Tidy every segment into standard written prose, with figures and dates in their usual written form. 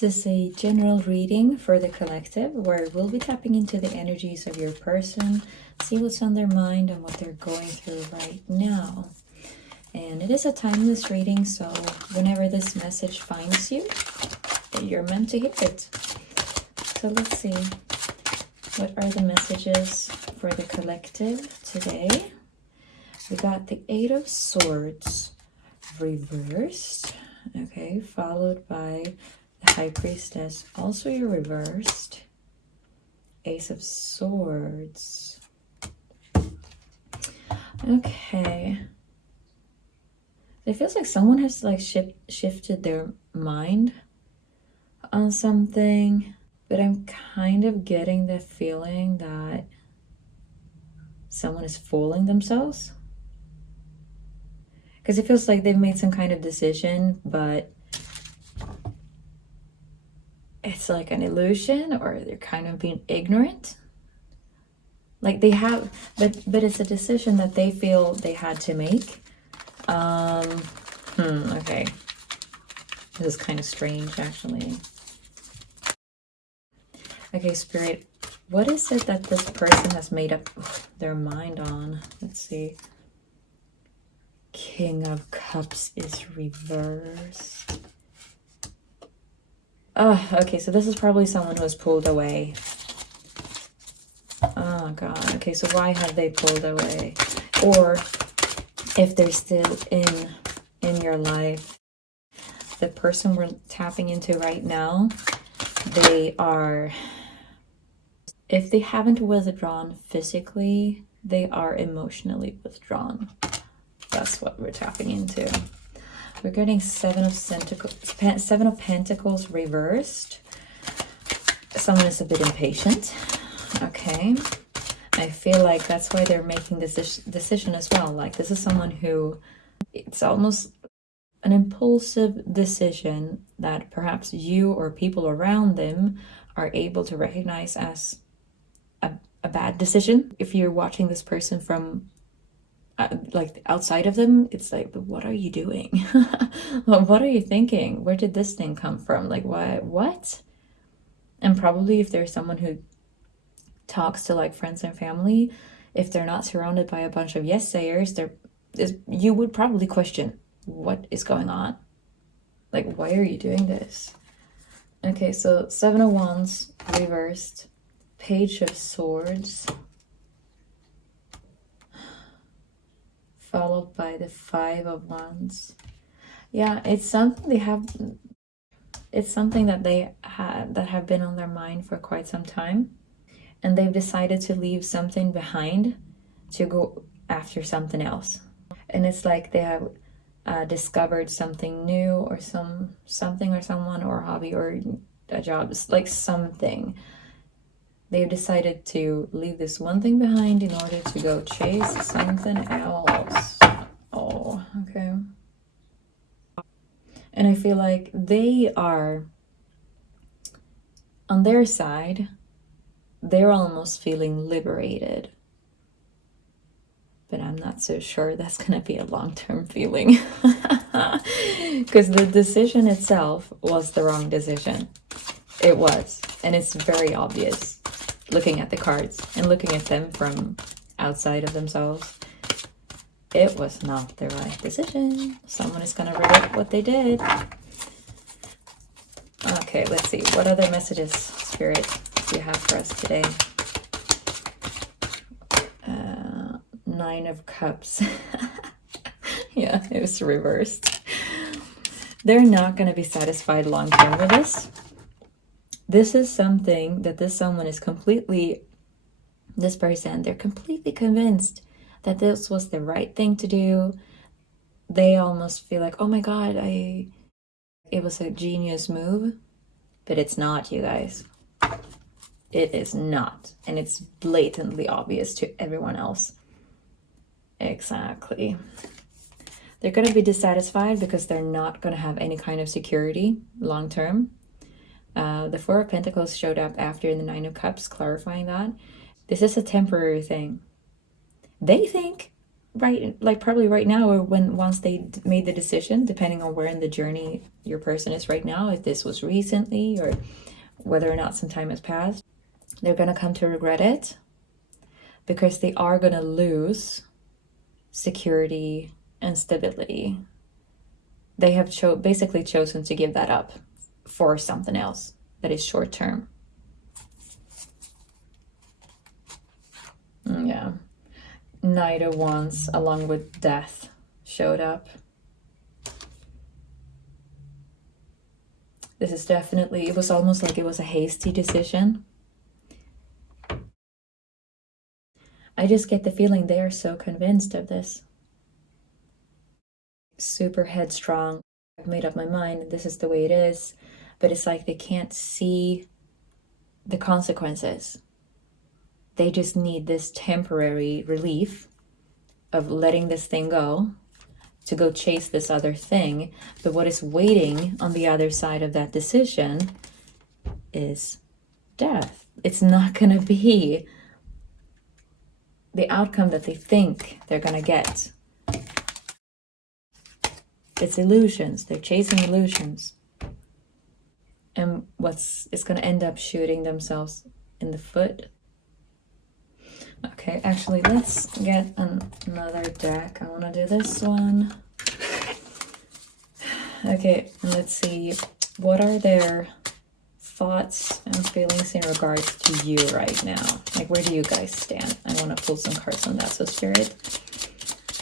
This is a general reading for the collective where we'll be tapping into the energies of your person, see what's on their mind and what they're going through right now. And it is a timeless reading, so whenever this message finds you, you're meant to hear it. So let's see. What are the messages for the collective today? We got the Eight of Swords reversed, okay, followed by the High Priestess, also your reversed. Ace of Swords. Okay. It feels like someone has like shifted their mind on something, but I'm kind of getting the feeling that someone is fooling themselves. Because it feels like they've made some kind of decision, but it's like an illusion, or they're kind of being ignorant. Like they have, but it's a decision that they feel they had to make. Okay. This is kind of strange, actually. Okay, Spirit, what is it that this person has made up their mind on? Let's see. King of Cups is reversed. Oh, okay, so this is probably someone who was pulled away. Oh, God. Okay, so why have they pulled away? Or if they're still in your life, the person we're tapping into right now, they are, if they haven't withdrawn physically, they are emotionally withdrawn. That's what we're tapping into. We're getting Seven of Pentacles reversed. Someone is a bit impatient. Okay. I feel like that's why they're making this decision as well. Like this is someone who, it's almost an impulsive decision that perhaps you or people around them are able to recognize as a bad decision. If you're watching this person from like outside of them, it's like, but what are you doing? What are you thinking? Where did this thing come from? Like, why? What? And probably if there's someone who talks to like friends and family, if they're not surrounded by a bunch of yes sayers, you would probably question what is going on. Like, why are you doing this? Okay, so Seven of Wands reversed, Page of Swords, followed by the Five of Wands. Yeah, it's something they have. It's something that they have been on their mind for quite some time, and they've decided to leave something behind to go after something else. And it's like they have discovered something new, or something or someone or a hobby or a job. It's like something. They've decided to leave this one thing behind in order to go chase something else. Oh, okay. And I feel like they are, on their side, they're almost feeling liberated. But I'm not so sure that's going to be a long-term feeling. Because the decision itself was the wrong decision. It was. And it's very obvious looking at the cards and looking at them from outside of themselves. It was not the right decision. Someone is going to regret what they did. Okay, let's see. What other messages, Spirit, do you have for us today? Nine of Cups. Yeah, it was reversed. They're not going to be satisfied long term with this. This is something that someone is this person, they're completely convinced that this was the right thing to do. They almost feel like, oh my God, it was a genius move. But it's not, you guys. It is not. And it's blatantly obvious to everyone else. Exactly. They're going to be dissatisfied because they're not going to have any kind of security long term. The Four of Pentacles showed up after the Nine of Cups, clarifying that this is a temporary thing. They think right, like probably right now, or once they made the decision, depending on where in the journey your person is right now, if this was recently or whether or not some time has passed, they're going to come to regret it, because they are going to lose security and stability. They have basically chosen to give that up for something else that is short term. Yeah. Knight of Wands along with Death showed up. This is definitely, it was almost like it was a hasty decision. I just get the feeling they are so convinced of this. Super headstrong. I've made up my mind, this is the way it is. But it's like they can't see the consequences. They just need this temporary relief of letting this thing go to go chase this other thing. But what is waiting on the other side of that decision is death. It's not going to be the outcome that they think they're going to get. It's illusions. They're chasing illusions. And it's going to end up shooting themselves in the foot. Okay, actually, let's get another deck. I want to do this one. Okay, let's see. What are their thoughts and feelings in regards to you right now? Like, where do you guys stand? I want to pull some cards on that. So, Spirit,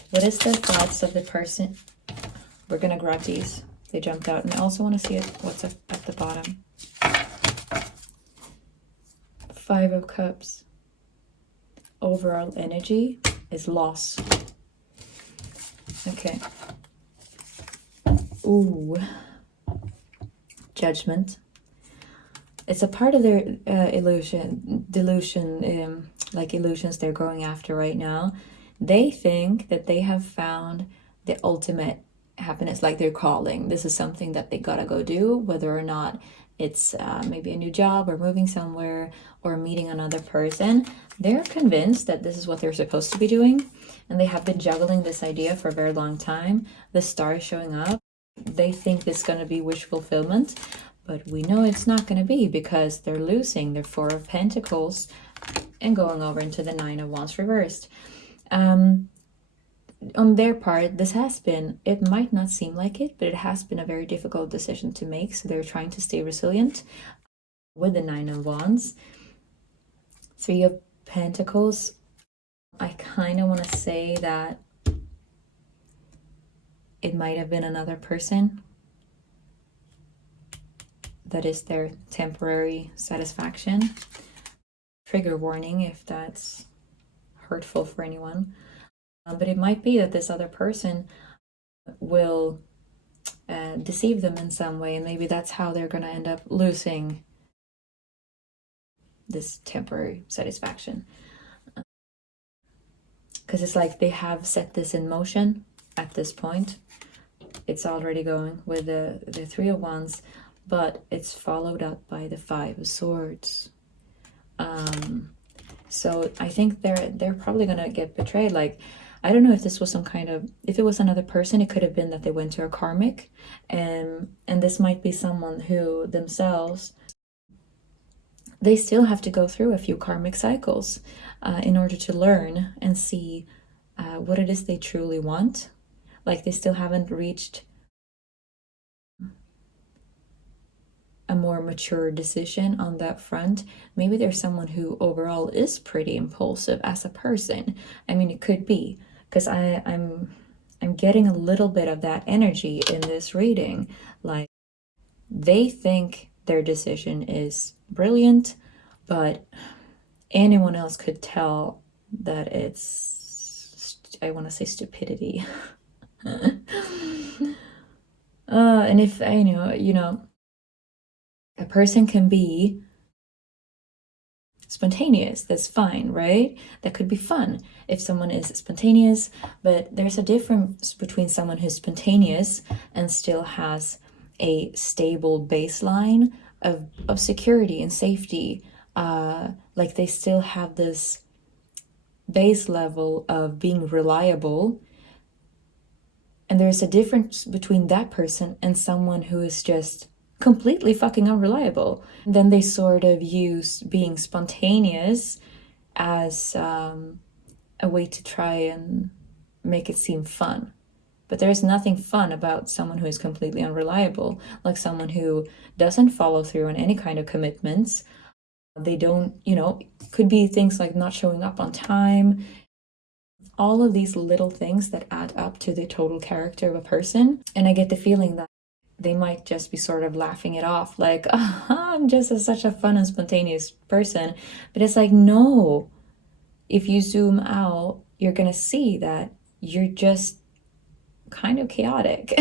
what is the thoughts of the person? We're going to grab these. They jumped out. And I also want to see what's at the bottom. 5 of Cups. Overall energy is loss. Okay. Ooh. Judgment. It's a part of their delusion, like illusions they're going after right now. They think that they have found the ultimate happiness, like they're calling. This is something that they gotta go do, whether or not it's maybe a new job or moving somewhere or meeting another person. They're convinced that this is what they're supposed to be doing, and they have been juggling this idea for a very long time. The star is showing up. They think this is going to be wish fulfillment, but we know it's not going to be, because they're losing their 4 of Pentacles and going over into the 9 of Wands reversed. On their part, this has been, it might not seem like it, but it has been a very difficult decision to make. So they're trying to stay resilient with the 9 of Wands. 3 of Pentacles. I kind of want to say that it might have been another person that is their temporary satisfaction. Trigger warning if that's hurtful for anyone. But it might be that this other person will deceive them in some way, and maybe that's how they're going to end up losing this temporary satisfaction. Because it's like they have set this in motion at this point. It's already going with the 3 of Wands, but it's followed up by the 5 of Swords. So I think they're probably gonna get betrayed. Like, I don't know if this was some kind of, if it was another person, it could have been that they went to a karmic, and this might be someone who themselves, they still have to go through a few karmic cycles in order to learn and see what it is they truly want. Like, they still haven't reached a more mature decision on that front. Maybe there's someone who overall is pretty impulsive as a person. I mean, it could be, because I'm getting a little bit of that energy in this reading. Like, they think their decision is brilliant, but anyone else could tell that it's, I want to say, stupidity. And if I know, a person can be spontaneous, that's fine, right? That could be fun if someone is spontaneous, but there's a difference between someone who's spontaneous and still has a stable baseline of security and safety. Like, they still have this base level of being reliable, and there's a difference between that person and someone who is just completely fucking unreliable. And then they sort of use being spontaneous as a way to try and make it seem fun. But there's nothing fun about someone who is completely unreliable, like someone who doesn't follow through on any kind of commitments. They don't, could be things like not showing up on time. All of these little things that add up to the total character of a person. And I get the feeling that they might just be sort of laughing it off, like, I'm just such a fun and spontaneous person. But it's like, no. If you zoom out, you're gonna see that you're just kind of chaotic,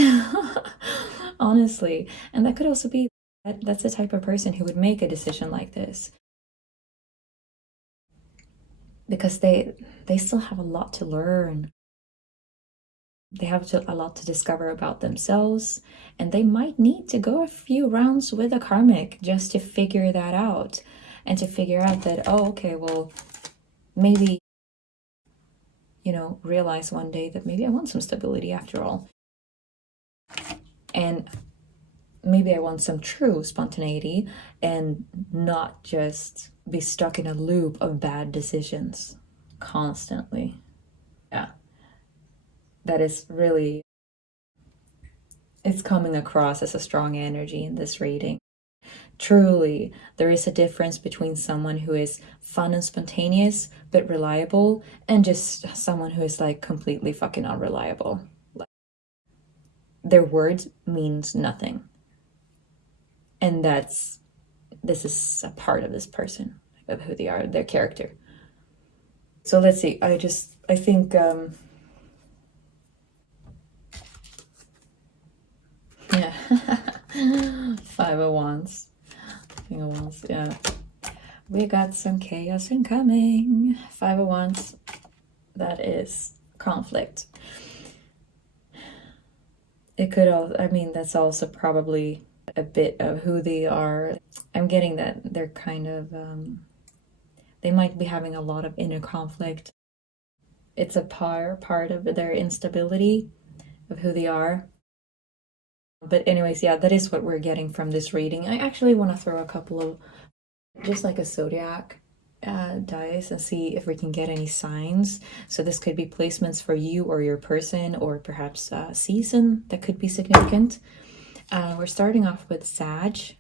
honestly. And that could also be that's the type of person who would make a decision like this, because they still have a lot to learn. They have a lot to discover about themselves, and they might need to go a few rounds with a karmic just to figure that out, and to figure out that, oh, okay, well, maybe, realize one day that maybe I want some stability after all. And maybe I want some true spontaneity and not just be stuck in a loop of bad decisions constantly. Yeah. That is really, it's coming across as a strong energy in this reading. Truly, there is a difference between someone who is fun and spontaneous but reliable, and just someone who is like completely fucking unreliable. Their words means nothing. And this is a part of this person, of who they are, their character. So let's see, I think, yeah, 5 of Wands. King of Wands, yeah. We got some chaos incoming. 5 of Wands. That is conflict. It could also, that's also probably a bit of who they are. I'm getting that they're kind of, they might be having a lot of inner conflict. It's a part of their instability of who they are. But anyways, yeah, that is what we're getting from this reading. I actually want to throw a couple of, just like a zodiac dice, and see if we can get any signs. So this could be placements for you or your person, or perhaps a season that could be significant. We're starting off with Sag,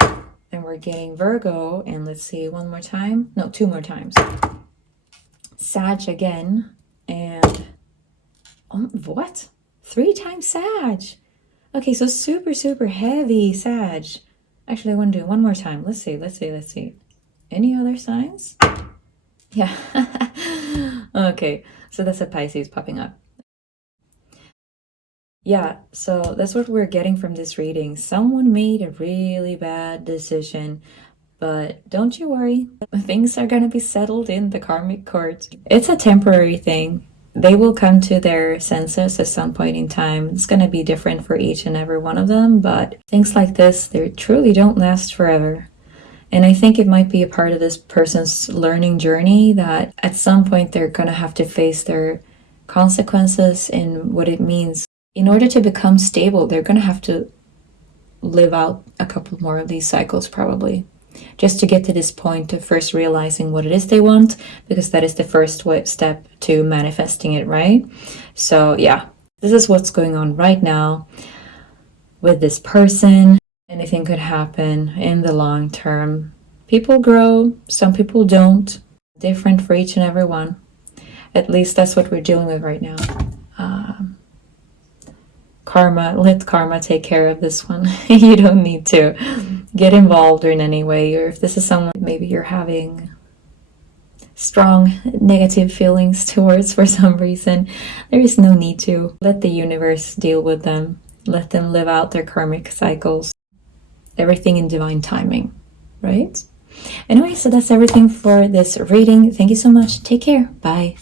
and we're getting Virgo, and let's see, one more time. No, 2 more times. Sag again, and what? 3 times Sag. Okay, so super, super heavy Sag. Actually, I want to do it one more time. Let's see. Any other signs? Yeah. Okay, so that's a Pisces popping up. Yeah, so that's what we're getting from this reading. Someone made a really bad decision, but don't you worry. Things are going to be settled in the karmic court. It's a temporary thing. They will come to their senses at some point in time. It's going to be different for each and every one of them, but things like this, they truly don't last forever. And I think it might be a part of this person's learning journey that at some point they're going to have to face their consequences and what it means. In order to become stable, they're going to have to live out a couple more of these cycles probably, just to get to this point of first realizing what it is they want, because that is the first step to manifesting it, right? So yeah, this is what's going on right now with this person. Anything could happen in the long term. People grow, some people don't. Different for each and every one. At least that's what we're dealing with right now. Karma, let karma take care of this one. You don't need to get involved in any way, or if this is someone maybe you're having strong negative feelings towards for some reason, there is no need to. Let the universe deal with them. Let them live out their karmic cycles. Everything in divine timing, right? Anyway, so that's everything for this reading. Thank you so much. Take care. Bye.